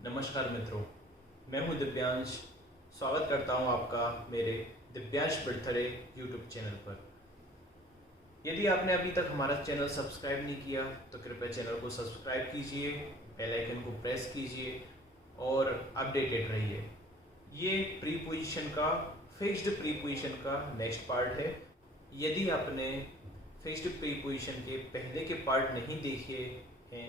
नमस्कार मित्रों, मैं हूं दिव्यांश। स्वागत करता हूं आपका मेरे दिव्यांश बिरथरे यूट्यूब चैनल पर। यदि आपने अभी तक हमारा चैनल सब्सक्राइब नहीं किया तो कृपया चैनल को सब्सक्राइब कीजिए, बेल आइकन को प्रेस कीजिए और अपडेटेड रहिए। ये प्रीपोजिशन का फिक्स्ड प्रीपोजिशन का नेक्स्ट पार्ट है। यदि आपने फिक्स्ड प्रीपोजिशन के पहले के पार्ट नहीं देखे हैं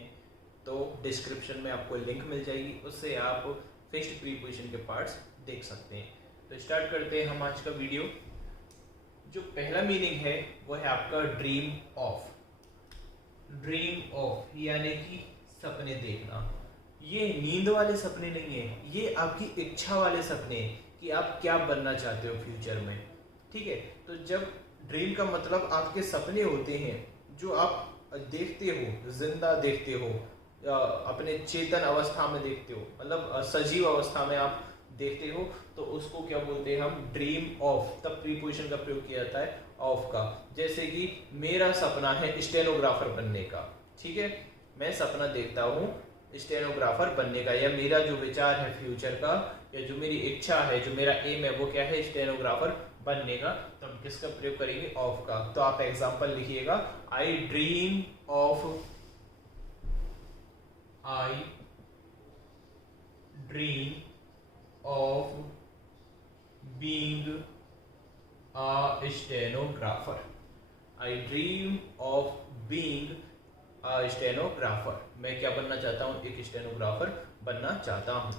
तो डिस्क्रिप्शन में आपको लिंक मिल जाएगी, उससे आप फिक्स्ड प्रीपोजिशन के पार्ट्स देख सकते हैं। तो स्टार्ट करते हैं हम आज का वीडियो। जो पहला मीनिंग है वो है आपका ड्रीम ऑफ। ड्रीम ऑफ यानी कि सपने देखना। ये नींद वाले सपने नहीं है, ये आपकी इच्छा वाले सपने हैं कि आप क्या बनना चाहते हो फ्यूचर में। ठीक है, तो जब ड्रीम का मतलब आपके सपने होते हैं जो आप देखते हो, जिंदा देखते हो, अपने चेतन अवस्था में देखते हो, मतलब सजीव अवस्था में आप देखते हो, तो उसको क्या बोलते हैं हम? Dream of. तब प्रीपोजिशन का प्रयोग किया जाता है ऑफ का। जैसे कि मेरा सपना है स्टेनोग्राफर बनने का। ठीक है, मैं सपना देखता हूँ स्टेनोग्राफर बनने का, या मेरा जो विचार है फ्यूचर का, या जो मेरी इच्छा है, जो मेरा एम है वो क्या है? स्टेनोग्राफर बनने का। तो हम किसका प्रयोग करेंगे? ऑफ का। तो आप एग्जांपल लिखिएगा, आई dream of, I dream of being a stenographer. I dream of being a stenographer. मैं क्या बनना चाहता हूँ? एक स्टेनोग्राफर बनना चाहता हूँ।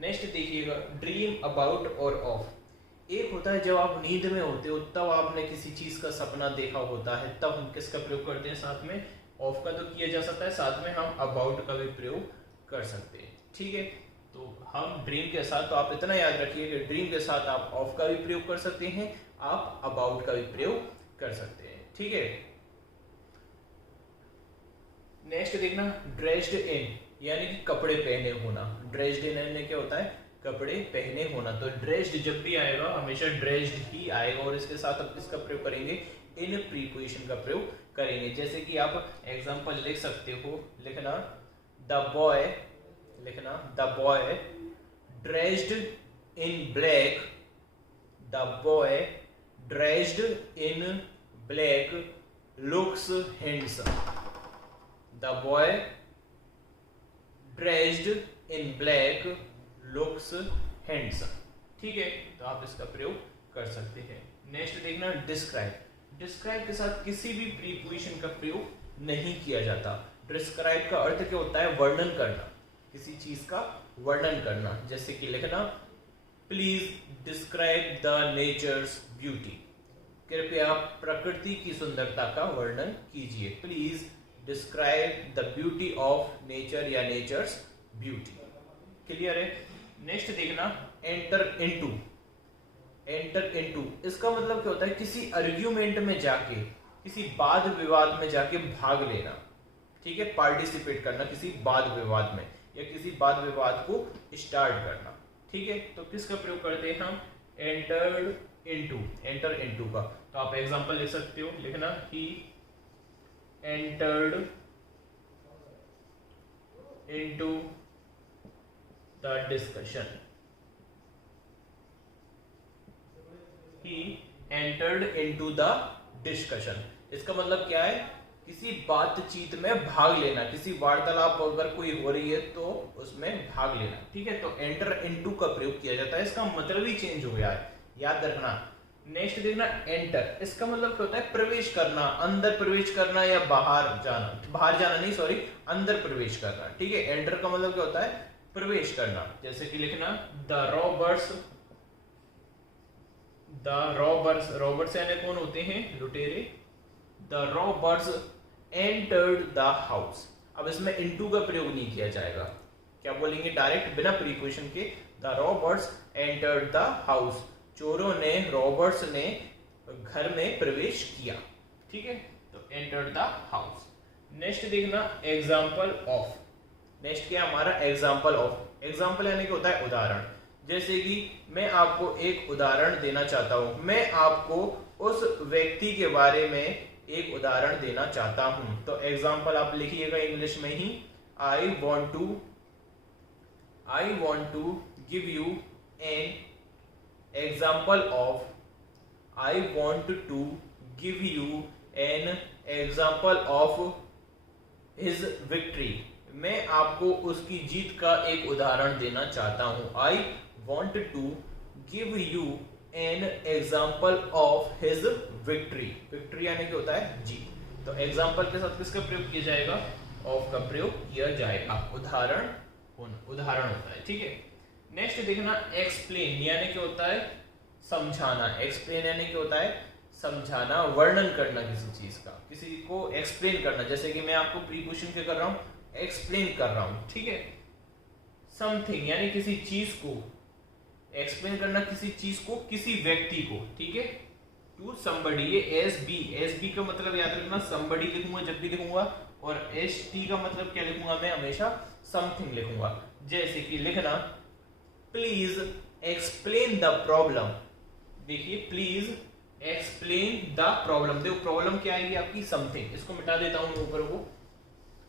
नेक्स्ट देखिएगा, ड्रीम अबाउट और ऑफ। एक होता है जब आप नींद में होते हो तब आपने किसी चीज का सपना देखा होता है, तब हम किसका प्रयोग करते हैं? साथ में ऑफ का तो किया जा सकता है, साथ में हम अबाउट का भी प्रयोग कर सकते हैं। ठीक है, तो हम ड्रीम के साथ, तो आप इतना याद रखिए कि ड्रीम के साथ आप ऑफ का भी प्रयोग कर सकते हैं, आप अबाउट का भी प्रयोग कर सकते हैं। ठीक है, नेक्स्ट देखना, ड्रेस्ड इन यानी कि कपड़े पहने होना। ड्रेस्ड इन यानी क्या होता है? कपड़े पहने होना। तो ड्रेस्ड जब भी आएगा हमेशा ड्रेस्ड ही आएगा, और इसके साथ आप किसका प्रयोग करेंगे? इन प्रीपोजिशन का प्रयोग करेंगे। जैसे कि आप एग्जांपल लिख सकते हो, लिखना द बॉय, लिखना the boy dressed in black, the boy dressed in black looks handsome. The boy dressed in black looks handsome. ठीक है, तो आप इसका प्रयोग कर सकते हैं। नेक्स्ट देखना, डिस्क्राइब। डिस्क्राइब के साथ किसी भी प्रीपोजिशन का प्रयोग नहीं किया जाता। डिस्क्राइब का अर्थ क्या होता है? वर्णन करना, किसी चीज का वर्णन करना। जैसे कि लिखना, please describe the natures beauty. कृपया प्रकृति की सुंदरता का वर्णन कीजिए। Please describe the beauty of nature या नेचर्स ब्यूटी। क्लियर है? नेक्स्ट देखना, एंटर इनटू। एंटर इनटू इसका मतलब क्या होता है? किसी आर्ग्यूमेंट में जाके, किसी वाद विवाद में जाके भाग लेना। ठीक है, पार्टिसिपेट करना किसी वाद विवाद में, या किसी वाद विवाद को स्टार्ट करना। ठीक है, तो किसका प्रयोग करते हैं हम? एंटर्ड इनटू, एंटर इनटू का। तो आप एग्जांपल लिख सकते हो, लिखना he entered into the discussion. He entered into the discussion। इसका मतलब क्या है? किसी बातचीत में भाग लेना, किसी वार्तालाप अगर कोई हो रही है तो उसमें भाग लेना। ठीक है, तो एंटर इनटू का प्रयोग किया जाता है, इसका मतलब ही चेंज हो गया है, याद रखना। नेक्स्ट देखना, एंटर। इसका मतलब क्या होता है? प्रवेश करना, अंदर प्रवेश करना या बाहर जाना। बाहर जाना नहीं, सॉरी, अंदर प्रवेश करना। ठीक है, एंटर का मतलब क्या होता है? प्रवेश करना। जैसे कि लिखना, the robbers, the robbers, robbers यानी कौन होते हैं? लुटेरे। The robbers entered the house. अब इसमें इनटू का प्रयोग नहीं किया जाएगा, क्या बोलेंगे? डायरेक्ट बिना प्रीपोजिशन के, the robbers entered the house. चोरों ने, रॉबर्स ने घर में प्रवेश किया। ठीक है, तो एंटर्ड द हाउस। नेक्स्ट देखना, एग्जाम्पल ऑफ। नेक्स्ट क्या हमारा? Example of. एग्जाम्पल यानी क्या होता है? उदाहरण। जैसे कि मैं आपको एक उदाहरण देना चाहता हूं, मैं आपको उस व्यक्ति के बारे में एक उदाहरण देना चाहता हूं। तो एग्जाम्पल आप लिखिएगा इंग्लिश में ही, I want to give you an example of, I want to give you an example of his victory, मैं आपको उसकी जीत का एक उदाहरण देना चाहता हूं। I want to give you an example of his victory, victory यानी कि होता है जीत। तो एग्जाम्पल के साथ किसका प्रयोग किया जाएगा, ऑफ का प्रयोग किया जाएगा, उदाहरण होता है, ठीक है। नेक्स्ट देखना एक्सप्लेन यानी कि होता है समझाना, एक्सप्लेन यानी कि होता है समझाना, वर्णन करना किसी चीज का, किसी को एक्सप्लेन करना, जैसे कि मैं आपको प्रीपोजिशन क्या कर रहा हूं, एक्सप्लेन कर रहा हूं, ठीक है। समथिंग यानी किसी चीज को एक्सप्लेन करना, किसी चीज को, किसी व्यक्ति को, ठीक है। टू समबडी, ये एस बी का मतलब याद रखना, समबडी लिखूंगा जब भी लिखूंगा, और एस टी का मतलब क्या लिखूंगा मैं, हमेशा समथिंग लिखूंगा। जैसे कि लिखना प्लीज एक्सप्लेन द प्रॉब्लम, देखिए प्लीज एक्सप्लेन द प्रॉब्लम, देखो प्रॉब्लम क्या आएगी आपकी, समथिंग। इसको मिटा देता हूं मैं ऊपर को,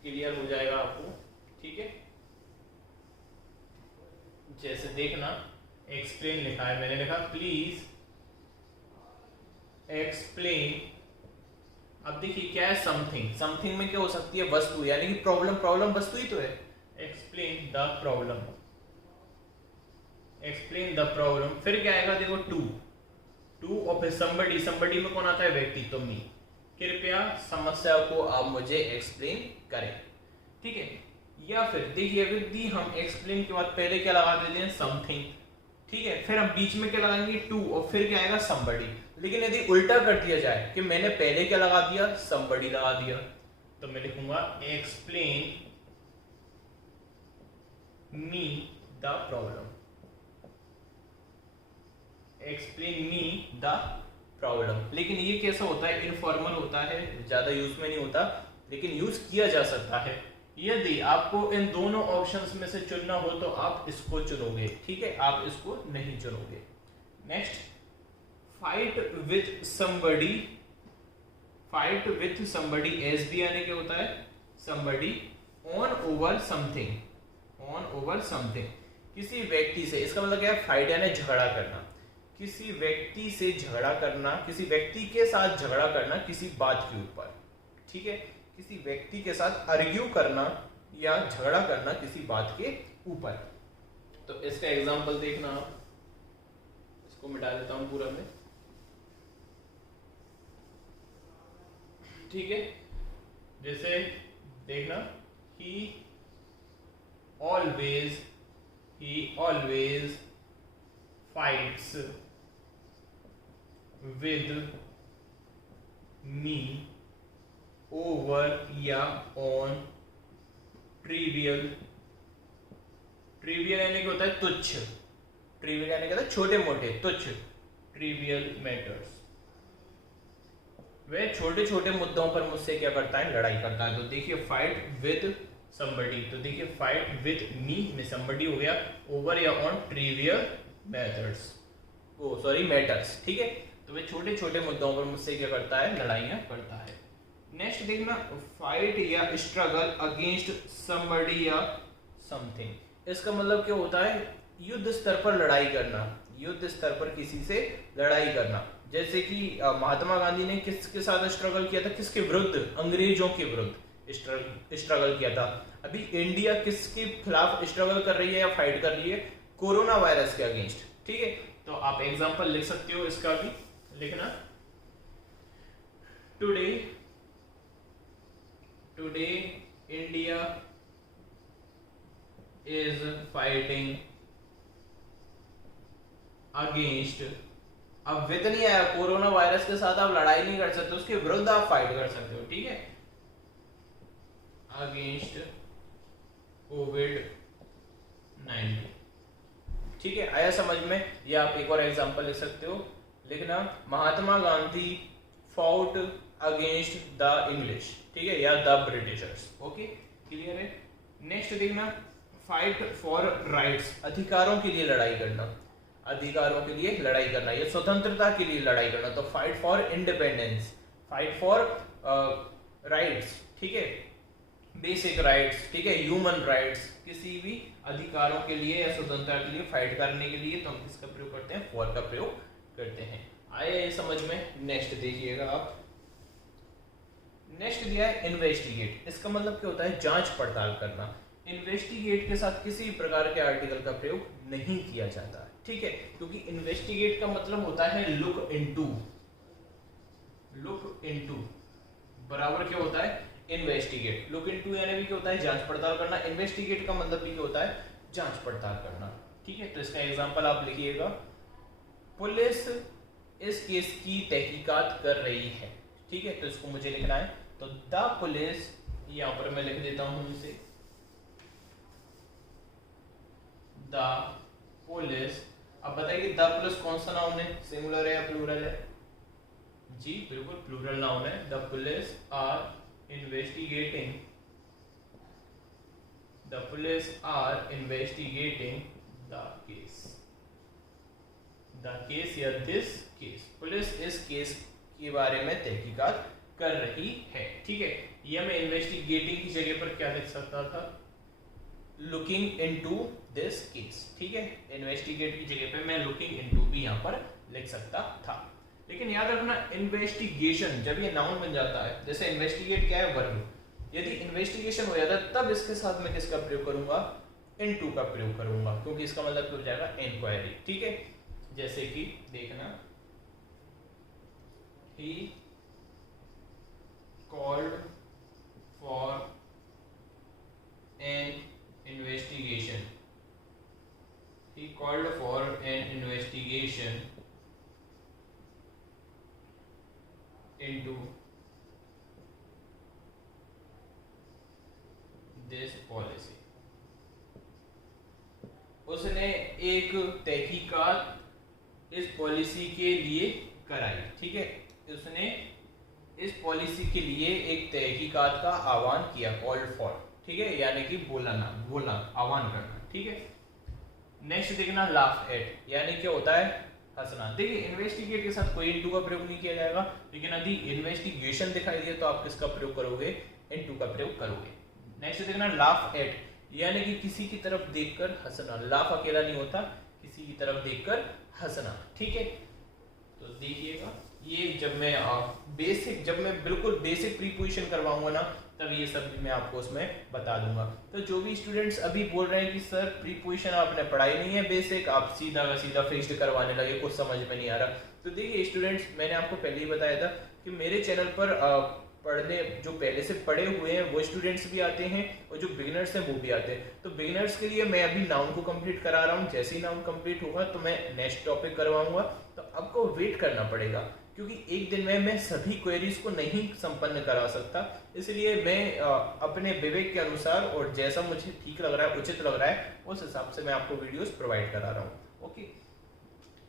क्लियर हो जाएगा आपको, ठीक है। जैसे देखना एक्सप्लेन लिखा है, मैंने लिखा प्लीज एक्सप्लेन, अब देखिए क्या है समथिंग, समथिंग में क्या हो सकती है, वस्तु, यानी कि प्रॉब्लम वस्तु ही तो है। Explain the problem, explain the problem, फिर क्या आएगा देखो टू और फिर समबडी में कौन आता है, व्यक्ति, तो मी, कृपया समस्या को आप मुझे एक्सप्लेन करें, ठीक है। या फिर देखिए यदि हम एक्सप्लेन के बाद पहले क्या लगा देते हैं, समथिंग, ठीक है, फिर हम बीच में क्या लगाएंगे, टू, और फिर क्या आएगा, समबडी। लेकिन यदि उल्टा कर दिया जाए कि मैंने पहले क्या लगा दिया, समबडी लगा दिया, तो मैं लिखूंगा explain me the problem, explain me the problem. लेकिन ये कैसा होता है, इनफॉर्मल होता है, ज्यादा यूज में नहीं होता, लेकिन यूज किया जा सकता है। यदि आपको इन दोनों ऑप्शंस में से चुनना हो तो आप इसको चुनोगे, ठीक है, आप इसको नहीं चुनोगे। Next fight with somebody, fight with somebody, S B यानी क्या होता है, somebody on over something, on over something, किसी व्यक्ति से, इसका मतलब क्या है, फाइट यानी झगड़ा करना, किसी व्यक्ति से झगड़ा करना, किसी व्यक्ति के साथ झगड़ा करना किसी बात के ऊपर, ठीक है, किसी व्यक्ति के साथ आर्ग्यू करना या झगड़ा करना किसी बात के ऊपर। तो इसका एग्जांपल देखना आप, इसको मिटा देता हूं पूरा में, ठीक है। जैसे देखना ही always fights with me over या ऑन ट्रिवियल, ट्रिवियल यानी क्या होता है, तुच्छ, ट्रिवियल यानी क्या होता है, छोटे मोटे, तुच्छ, ट्रिवियल मैटर्स, वह छोटे छोटे मुद्दों पर मुझसे क्या करता है, लड़ाई करता है। तो देखिए फाइट विद समबडी, तो देखिए फाइट विद मी में समबडी हो गया, ओवर या on trivial matters, oh sorry matters, ठीक है। तो वह छोटे छोटे मुद्दों पर मुझसे क्या करता है, लड़ाइयां करता है। नेक्स्ट देखना फाइट या स्ट्रगल अगेंस्ट समबडी या समथिंग, इसका मतलब क्या होता है, युद्ध स्तर पर लड़ाई करना, युद्ध स्तर पर किसी से लड़ाई करना। जैसे कि महात्मा गांधी ने किसके साथ स्ट्रगल किया था, किसके विरुद्ध, अंग्रेजों के विरुद्ध स्ट्रगल किया था। अभी इंडिया किसके खिलाफ स्ट्रगल कर रही है या फाइट कर रही है, कोरोना वायरस के अगेंस्ट, ठीक है। तो आप एग्जांपल लिख सकते हो इसका भी, लिखना today India is fighting against, अब विद नहीं आया, कोरोना वायरस के साथ आप लड़ाई नहीं कर सकते, उसके विरुद्ध आप फाइट कर सकते हो, ठीक है, अगेंस्ट कोविड-19, ठीक है। आया समझ में। या आप एक और एग्जांपल लिख सकते हो, लिखना Mahatma Gandhi fought against the English, ठीक है, या द ब्रिटिशर्स, ओके, क्लियर है। नेक्स्ट देखना फाइट फॉर राइट्स, अधिकारों के लिए लड़ाई करना, अधिकारों के लिए लड़ाई करना, या स्वतंत्रता के लिए लड़ाई करना, तो fight for independence, fight for rights, ठीक है, बेसिक राइट्स, ठीक है, ह्यूमन राइट्स, किसी भी अधिकारों के लिए या स्वतंत्रता के लिए फाइट करने के लिए तो हम किसका प्रयोग करते हैं, फॉर का प्रयोग करते हैं। आया ये समझ में। नेक्स्ट देखिएगा आप, नेक्स्ट दिया है इन्वेस्टिगेट। इसका मतलब क्या होता है, जांच पड़ताल करना। इन्वेस्टिगेट के साथ किसी प्रकार के आर्टिकल का प्रयोग नहीं किया जाता, ठीक है, क्योंकि इन्वेस्टिगेट का मतलब होता है लुक इनटू। लुक इनटू बराबर क्या होता है, इन्वेस्टिगेट। लुक इनटू यानी भी क्या होता है, जांच पड़ताल करना। इन्वेस्टिगेट का मतलब भी क्या होता है, जांच पड़ताल करना, ठीक है। तो इसका एग्जांपल आप लिखिएगा, पुलिस इस केस की तहकीकात कर रही है, ठीक है। तो इसको मुझे लिखना है, तो द पुलिस, यहां पर मैं लिख देता हूं इसे, द पुलिस। अब बताइए द पुलिस कौन सा नाउन है, सिंगुलर है या प्लूरल है? जी बिल्कुल प्लूरल नाउन है। The police are investigating, the police are investigating the case, the case या दिस केस। पुलिस इस केस के बारे में तहकीकात कर रही है, ठीक है। यह मैं इन्वेस्टिगेटिंग की जगह पर क्या लिख सकता था, लुकिंग इनटू दिस केस, ठीक है। इन्वेस्टिगेट की जगह पे मैं लुकिंग इनटू भी यहां पर लिख सकता था। लेकिन याद रखना, इन्वेस्टिगेशन जब ये नाउन बन जाता है, जैसे इन्वेस्टिगेट क्या है, वर्ब, यदि इन्वेस्टिगेशन हो जाता है तब इसके साथ में किसका प्रयोग करूंगा, इनटू का प्रयोग करूंगा, क्योंकि इसका मतलब हो जाएगा इंक्वायरी, ठीक है। जैसे कि देखना, he called for an investigation, he called for an investigation into this policy। उसने एक तहकीकात इस पॉलिसी के लिए कराई, ठीक है। उसने इस पॉलिसी के लिए एक तहकीकात का आह्वान किया, कॉल्ड फॉर, ठीक है, यानी कि बोलना, आह्वान करना, ठीक है। नेक्स्ट देखना, लाफ एट, यानी क्या होता है, हंसना। देखिए इन्वेस्टिगेट के साथ कोई इनटू का प्रयोग नहीं किया जाएगा, लेकिन यदि इन्वेस्टिगेशन दिखाई दिए तो आप किसका प्रयोग करोगे, इनटू का प्रयोग करोगे। नेक्स्ट देखना, लाफ एट, यानी कि किसी की तरफ देखकर हंसना। लाफ अकेला नहीं होता, किसी की तरफ देखकर हंसना, ठीक है। तो देखिएगा, ये जब मैं बिल्कुल बेसिक प्रीपोजिशन करवाऊंगा ना, तब ये सब मैं आपको उसमें बता दूंगा। तो जो भी स्टूडेंट्स अभी बोल रहे हैं कि सर प्रीपोजिशन आपने पढ़ाई नहीं है बेसिक, आप सीधा का सीधा फिक्स्ड करवाने लगे, कुछ समझ में नहीं आ रहा, तो देखिए स्टूडेंट्स, मैंने आपको पहले ही बताया था कि मेरे चैनल पर पढ़ने जो पहले से पढ़े हुए हैं वो स्टूडेंट्स भी आते हैं और जो बिगिनर्स हैं वो भी आते हैं। तो बिगिनर्स के लिए मैं अभी नाउन को कंप्लीट करा रहा हूँ, जैसे ही नाउन कंप्लीट होगा तो मैं नेक्स्ट टॉपिक करवाऊंगा। तो आपको वेट करना पड़ेगा, क्योंकि एक दिन में मैं सभी क्वेरीज को नहीं संपन्न करा सकता, इसलिए मैं अपने विवेक के अनुसार और जैसा मुझे ठीक लग रहा है, उचित लग रहा है, उस हिसाब से मैं आपको वीडियोस प्रोवाइड करा रहा हूँ। ओके,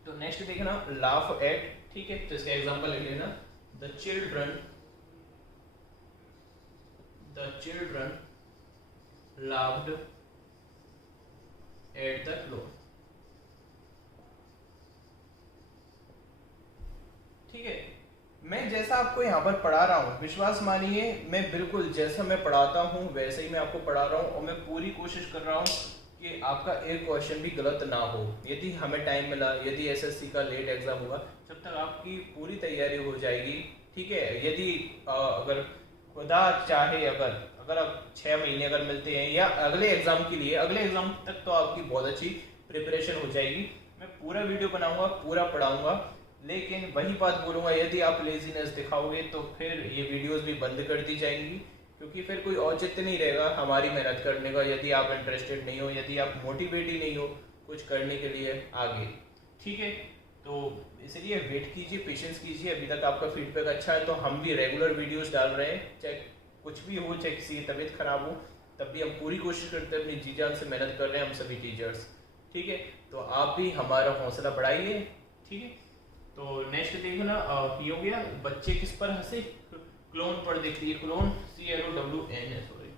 तो नेक्स्ट देखना, लाफ एट, ठीक है। तो इसका एग्जांपल लिख लेना, the children laughed at the clown, ठीक है। मैं जैसा आपको यहाँ पर पढ़ा रहा हूँ, विश्वास मानिए मैं बिल्कुल जैसा मैं पढ़ाता हूँ वैसे ही मैं आपको पढ़ा रहा हूँ, और मैं पूरी कोशिश कर रहा हूँ कि आपका एक क्वेश्चन भी गलत ना हो। यदि हमें टाइम मिला, यदि एसएससी का लेट एग्जाम हुआ, जब तक आपकी पूरी तैयारी हो जाएगी, ठीक है। यदि अगर खुदा चाहे, अगर आप 6 महीने अगर मिलते हैं या अगले एग्जाम के लिए, अगले एग्जाम तक तो आपकी बहुत अच्छी प्रिपरेशन हो जाएगी। मैं पूरा वीडियो बनाऊंगा, पूरा पढ़ाऊंगा, लेकिन वही बात बोलूंगा, यदि आप लेजीनेस दिखाओगे तो फिर ये वीडियोस भी बंद कर दी जाएंगी, क्योंकि फिर कोई औचित्य नहीं रहेगा हमारी मेहनत करने का, यदि आप इंटरेस्टेड नहीं हो, यदि आप मोटिवेट ही नहीं हो कुछ करने के लिए आगे, ठीक है। तो इसलिए वेट कीजिए, पेशेंस कीजिए। अभी तक आपका फीडबैक अच्छा है, तो हम भी रेगुलर वीडियोस डाल रहे हैं, चाहे कुछ भी हो, चाहे किसी की तबीयत खराब हो, तब भी हम पूरी कोशिश करते हैं, अपनी जी जान से मेहनत कर रहे हैं हम सभी टीचर्स, ठीक है। तो आप भी हमारा हौसला बढ़ाइए, ठीक है। तो नेक्स्ट देखना, ये हो गया, बच्चे किस पर हंसे, क्लोन पर देखिए, क्लोन CLOWN है, सॉरी,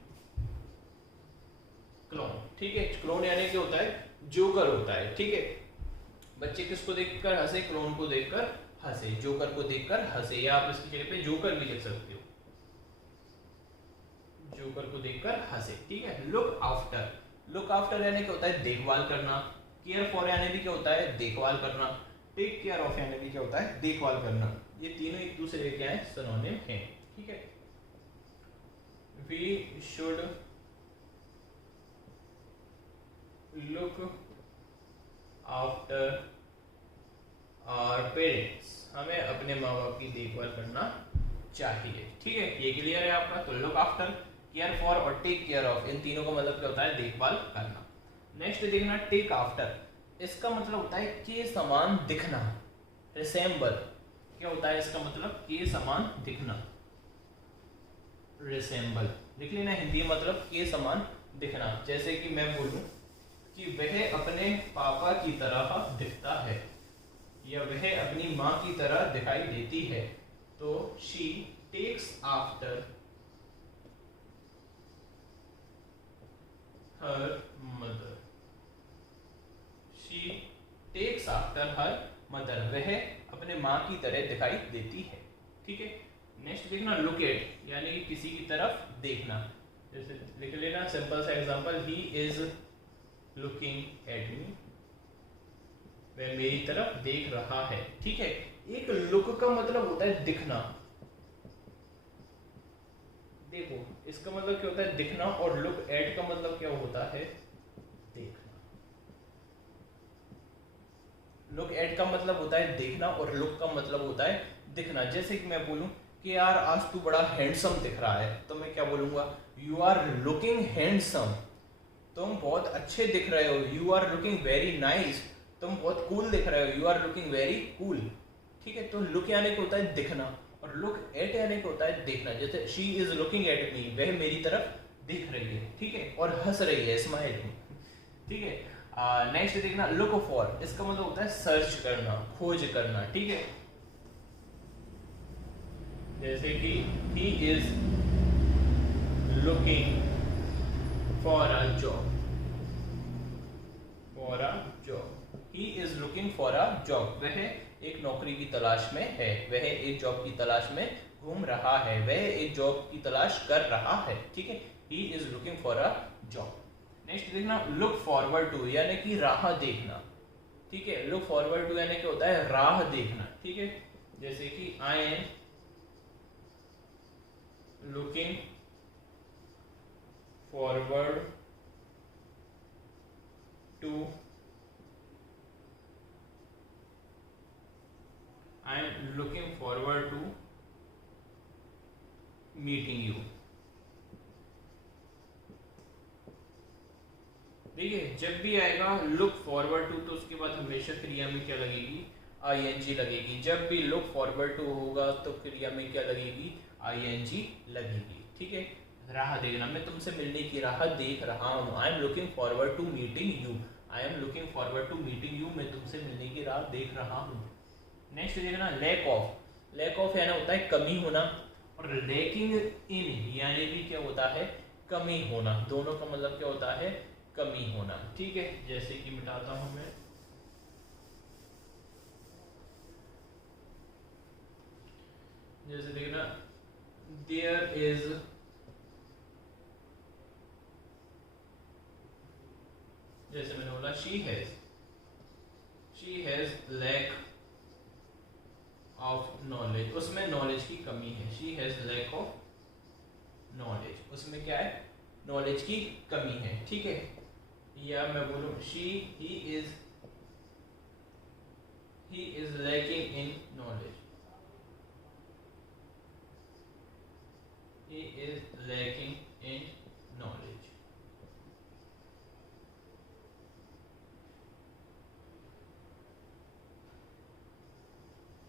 क्लोन, ठीक है। क्लोन यानी क्या होता है, जोकर होता है, ठीक है। बच्चे किसको देखकर हंसे, क्लोन को देखकर हंसे, जोकर को देखकर हंसे, या आप इसकी जगह पे जोकर भी लिख सकते हो, जोकर को देखकर हंसे। ठीक है, लुक आफ्टर, लुक आफ्टर यानी क्या होता है देखभाल करना, केयर फॉर यानी भी क्या होता है देखभाल करना, टेक केयर ऑफ यानी भी क्या होता है देखभाल करना। ये तीनों एक दूसरे के क्या है सिनोनिम हैं। ठीक है, we should look after our parents, हमें अपने माँ बाप की देखभाल करना चाहिए। ठीक है, ये क्लियर है आपका। तो लुक आफ्टर, केयर फॉर और टेक केयर ऑफ, इन तीनों का मतलब क्या होता है देखभाल करना। नेक्स्ट देखना टेक आफ्टर, इसका मतलब होता है के समान दिखना, रिसेंबल। क्या होता है इसका मतलब के समान दिखना, रिसेंबल लिख लेना। हिंदी मतलब के समान दिखना। जैसे कि मैं बोलूं कि वह अपने पापा की तरह दिखता है या वह अपनी माँ की तरह दिखाई देती है, तो she takes after her mother, she takes after her mother, वह अपने माँ की तरह दिखाई देती है। ठीक है, नेक्स्ट देखना लुक एट यानी कि किसी की तरफ देखना। जैसे लिख लेना सिंपल सा example, he is looking at me, वह मेरी तरफ देख रहा है। ठीक है, एक लुक का मतलब होता है दिखना। देखो इसका मतलब क्या होता है दिखना, और लुक एट का मतलब क्या होता है देखना। लुक एट का मतलब होता है देखना और लुक का मतलब होता है दिखना। जैसे कि मैं बोलूं कि यार आज तू बड़ा हैंडसम दिख रहा है, तो मैं क्या बोलूंगा यू आर लुकिंग हैंडसम, तुम बहुत अच्छे दिख रहे हो। You are looking very nice, तुम बहुत कूल दिख रहे हो। You are looking very cool. ठीक है, तो लुक यानी कि होता है दिखना और लुक एट यानी कि होता है देखना। जैसे she is looking at me, वह मेरी तरफ दिख रही है। ठीक है, और हंस रही है, स्माइलिंग। ठीक है, नेक्स्ट देखना लुक फॉर, इसका मतलब होता है सर्च करना, खोज करना। ठीक है, जैसे कि he is looking for a job, for a job, he is looking for a job, वह एक नौकरी की तलाश में है, वह एक जॉब की तलाश में घूम रहा है, वह एक जॉब की तलाश कर रहा है। ठीक है, he is looking for a job। Next देखना लुक फॉरवर्ड टू यानी कि राह देखना। ठीक है, लुक फॉरवर्ड टू यानी कि होता है राह देखना। ठीक है, जैसे कि I am looking forward to I am looking forward to meeting you। देखिए जब भी आएगा लुक फॉरवर्ड टू तो उसके बाद हमेशा क्रिया में क्या लगेगी ing लगेगी। जब भी लुक फॉरवर्ड टू होगा तो क्रिया में क्या लगेगी ing लगेगी। ठीक है, राह देखना, मैं तुमसे मिलने की राह देख रहा हूँ। I am looking forward to meeting you, I am looking forward to meeting you, मैं तुमसे मिलने की राह देख रहा हूँ। नेक्स्ट देखना लैक ऑफ, लैक ऑफ यानी होता है कमी होना, और लैकिंग इन यानी भी क्या होता है कमी होना। दोनों का मतलब क्या होता है कमी होना। ठीक है, जैसे कि मिटाता हूं मैं, जैसे देखना देयर इज जैसे मैंने बोला she has lack of knowledge, उसमें नॉलेज की कमी है। She has lack of knowledge, उसमें क्या है नॉलेज की कमी है। ठीक है, या मैं बोलूं he is lacking in knowledge, he is lacking in knowledge।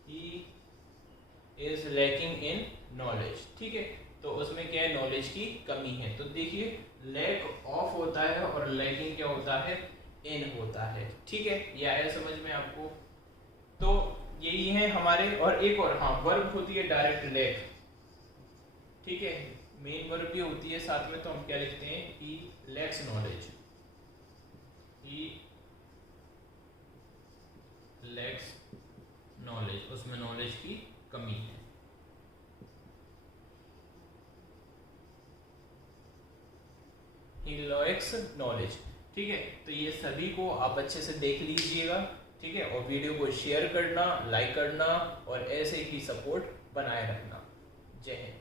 he is lacking in knowledge। ठीक है, तो उसमें क्या है नॉलेज की कमी है। तो देखिए लैक ऑफ होता है और लैकिंग क्या होता है इन होता है। ठीक है, ये आया समझ में आपको। तो यही है हमारे, और एक और हाँ वर्ब होती है डायरेक्ट लैक। ठीक है, मेन वर्ब भी होती है साथ में, तो हम क्या लिखते हैं ही लैक्स नॉलेज, ही लैक्स नॉलेज, उसमें नॉलेज की कमी है। हीलोएक्स नॉलेज। ठीक है, तो ये सभी को आप अच्छे से देख लीजिएगा। ठीक है, और वीडियो को शेयर करना, लाइक करना और ऐसे ही सपोर्ट बनाए रखना। जय हिंद।